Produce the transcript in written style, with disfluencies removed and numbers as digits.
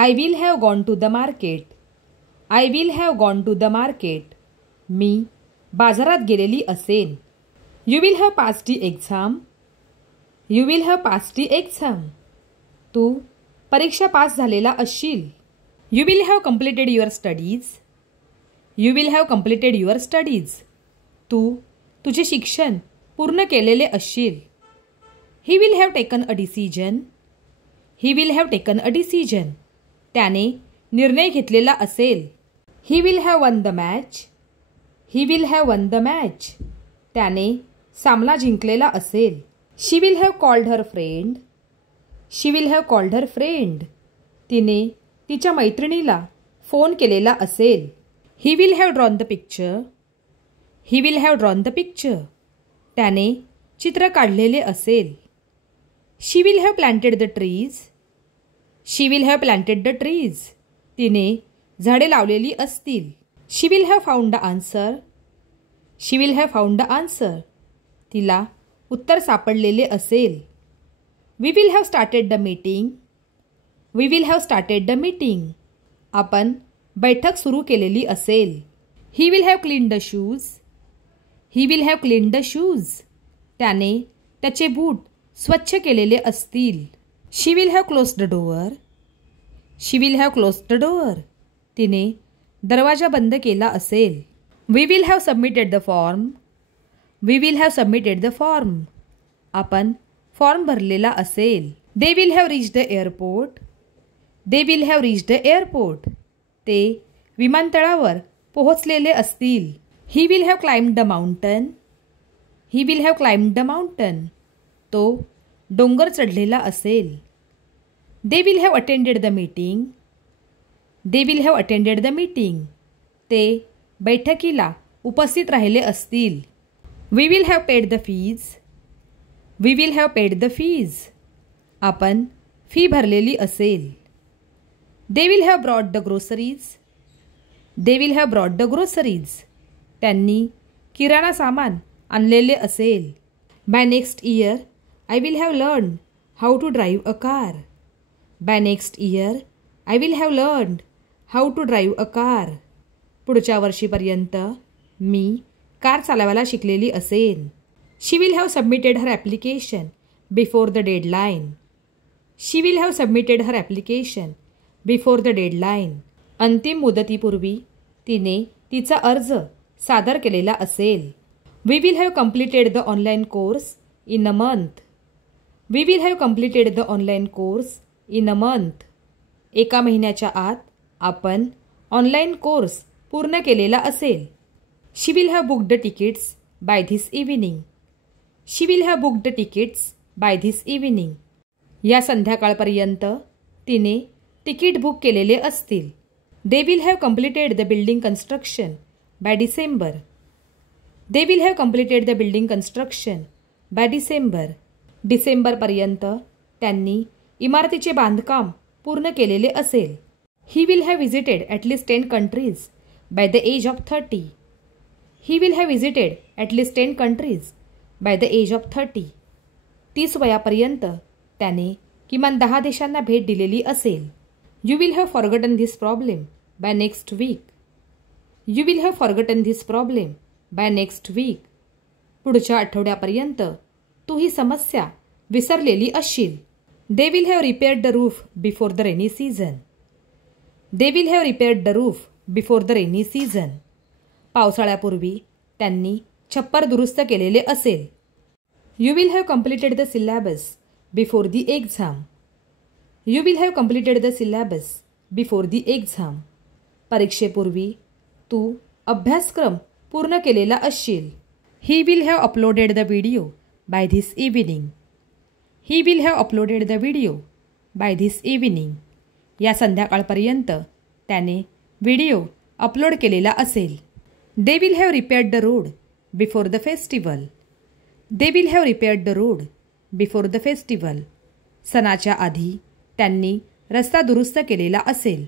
I will have gone to the market. I will have gone to the market. मी बाजारात गेलेली असेन. You will have passed the exam. You will have passed the exam. तू परीक्षा pass झालेला असशील. You will have completed your studies. You will have completed your studies. तू तुझे शिक्षण पूर्ण केलेले असशील. He will have taken a decision. He will have taken a decision. त्याने निर्णय घेतलेला असेल. He will have won the match. He will have won the match. त्याने सामना जिंकलेला असेल. She will have called her friend. She will have called her friend. तिने तिच्या मैत्रिणीला फोन केलेला असेल. He will have drawn the picture. He will have drawn the picture. त्याने चित्र काढलेले असेल. She will have planted the trees. She will have planted the trees. तिने झाडे लावलेली असतील. She will have found the answer. She will have found the answer. तिला उत्तर सापडलेले असेल. We will have started the meeting. We will have started the meeting. आपण बैठक सुरू केलेली असेल. He will have cleaned the shoes. He will have cleaned the shoes. त्याने त्याचे बूट स्वच्छ केलेले असतील. She will have closed the door. She will have closed the door. तिने दरवाजा बंद केला असेल. We will have submitted the form. We will have submitted the form. आपण फॉर्म भरलेला असेल. They will have reached the airport. They will have reached the airport. ते विमानतळावर पोहोचलेले असतील. He will have climbed the mountain. He will have climbed the mountain. तो डोंगर चढलेला असेल. They will have attended the meeting. They will have attended the meeting. ते बैठकीला उपस्थित राहिले असतील. We will have paid the fees. We will have paid the fees. आपण fee भरलेली असेल. They will have brought the groceries. They will have brought the groceries. त्यांनी किराणा सामान आणलेले असेल. By next year, I will have learned how to drive a car. By next year, I will have learned how to drive a car. पुढच्या वर्षीपर्यंत मी car चालवायला शिकलेली असेन. She will have submitted her application before the deadline. She will have submitted her application before the deadline. अंतिम मुदतीपूर्वी तिने तिचा अर्ज सादर केलेला असेल. We will have completed the online course in a month. We will have completed the online course in a month. एका महिन्याच्या आत आपण ऑनलाईन कोर्स पूर्ण केलेला असेल. She will have booked the tickets by this evening. She will have booked the tickets by this evening. या संध्याकाळपर्यंत तिने तिकीट बुक केलेले असतील. They will have completed the building construction by December. They will have completed the building construction by December. डिसेंबरपर्यंत त्यांनी इमारतीचे बांधकाम पूर्ण केलेले असेल. He will have visited at least 10 countries by the age of 30. He will have visited at least 10 countries by the age of 30. 30 वयापर्यंत त्याने किमान 10 देशांना भेट दिलेली असेल. You will have forgotten this problem by next week. You will have forgotten this problem by next week. पुढच्या आठवड्यापर्यंत तू ही समस्या विसरलेली असशील. They will have repaired the roof before the rainy season. They will have repaired the roof before the rainy season. पावसाळ्यापूर्वी त्यांनी छप्पर दुरुस्त केलेले असेल. You will have completed the syllabus before the exam. You will have completed the syllabus before the exam. परीक्षेपूर्वी तू अभ्यासक्रम पूर्ण केलेला असशील. He will have uploaded the video by this evening. He will have uploaded the video by this evening. या संध्याकाळपर्यंत त्याने video upload केलेला असेल. They will have repaired the road before the festival. They will have repaired the road before the festival. सणाच्या आधी त्यांनी रस्ता दुरुस्त केलेला असेल.